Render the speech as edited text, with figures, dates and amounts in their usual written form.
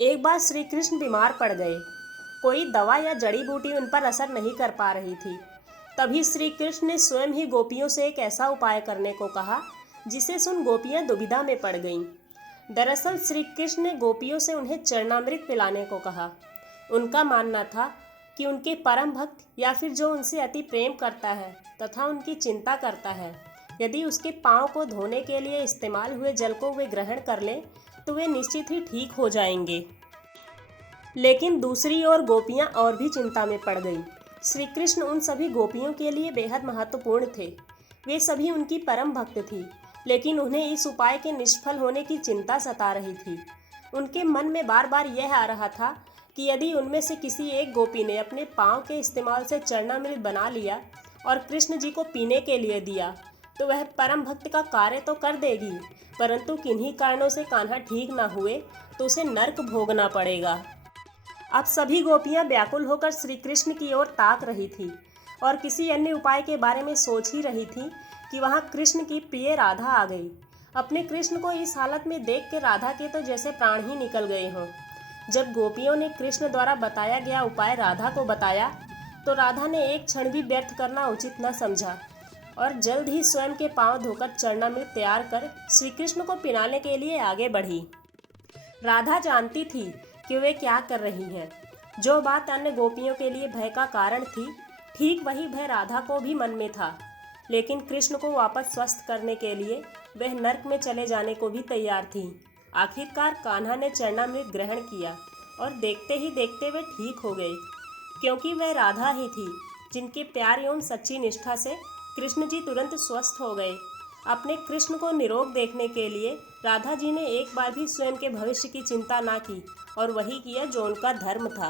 एक बार श्री कृष्ण बीमार पड़ गए। कोई दवा या जड़ी बूटी उन पर असर नहीं कर पा रही थी। तभी श्री कृष्ण ने स्वयं ही गोपियों से एक ऐसा उपाय करने को कहा जिसे सुन गोपियां दुविधा में पड़ गईं। दरअसल श्री कृष्ण ने गोपियों से उन्हें चरणामृत पिलाने को कहा। उनका मानना था कि उनके परम भक्त या फिर जो उनसे अति प्रेम करता है तथा उनकी चिंता करता है, यदि उसके पांव को धोने के लिए इस्तेमाल हुए जल को वे ग्रहण कर लें तो वे निश्चित ही ठीक हो जाएंगे। लेकिन दूसरी ओर गोपियां और भी चिंता में पड़ गईं। श्री कृष्ण उन सभी गोपियों के लिए बेहद महत्वपूर्ण थे। वे सभी उनकी परम भक्त थी, लेकिन उन्हें इस उपाय के निष्फल होने की चिंता सता रही थी। उनके मन में बार बार यह आ रहा था कि यदि उनमें से किसी एक गोपी ने अपने पांव के इस्तेमाल से चरणामृत बना लिया और कृष्ण जी को पीने के लिए दिया तो वह परम भक्त का कार्य तो कर देगी, परंतु किन्हीं कारणों से कान्हा ठीक ना हुए तो उसे नर्क भोगना पड़ेगा। अब सभी गोपियां व्याकुल होकर श्री कृष्ण की ओर ताक रही थी और किसी अन्य उपाय के बारे में सोच ही रही थी कि वहां कृष्ण की प्रिय राधा आ गई। अपने कृष्ण को इस हालत में देख के राधा के तो जैसे प्राण ही निकल गए हों। जब गोपियों ने कृष्ण द्वारा बताया गया उपाय राधा को बताया तो राधा ने एक क्षण भी व्यर्थ करना उचित न समझा और जल्द ही स्वयं के पांव धोकर चरणामृत तैयार कर श्री कृष्ण को पिलाने के लिए आगे बढ़ी। राधा जानती थी कि वे क्या कर रही हैं। जो बात अन्य गोपियों के लिए भय का कारण थी, ठीक वही भय राधा को भी मन में था। लेकिन कृष्ण को वापस स्वस्थ करने के लिए वह नर्क में चले जाने को भी तैयार थी। आखिरकार कान्हा ने चरणामृत ग्रहण किया और देखते ही देखते वे ठीक हो गए, क्योंकि वह राधा ही थी जिनके प्यार एवं सच्ची निष्ठा से कृष्ण जी तुरंत स्वस्थ हो गए। अपने कृष्ण को निरोग देखने के लिए राधा जी ने एक बार भी स्वयं के भविष्य की चिंता ना की और वही किया जो उनका धर्म था।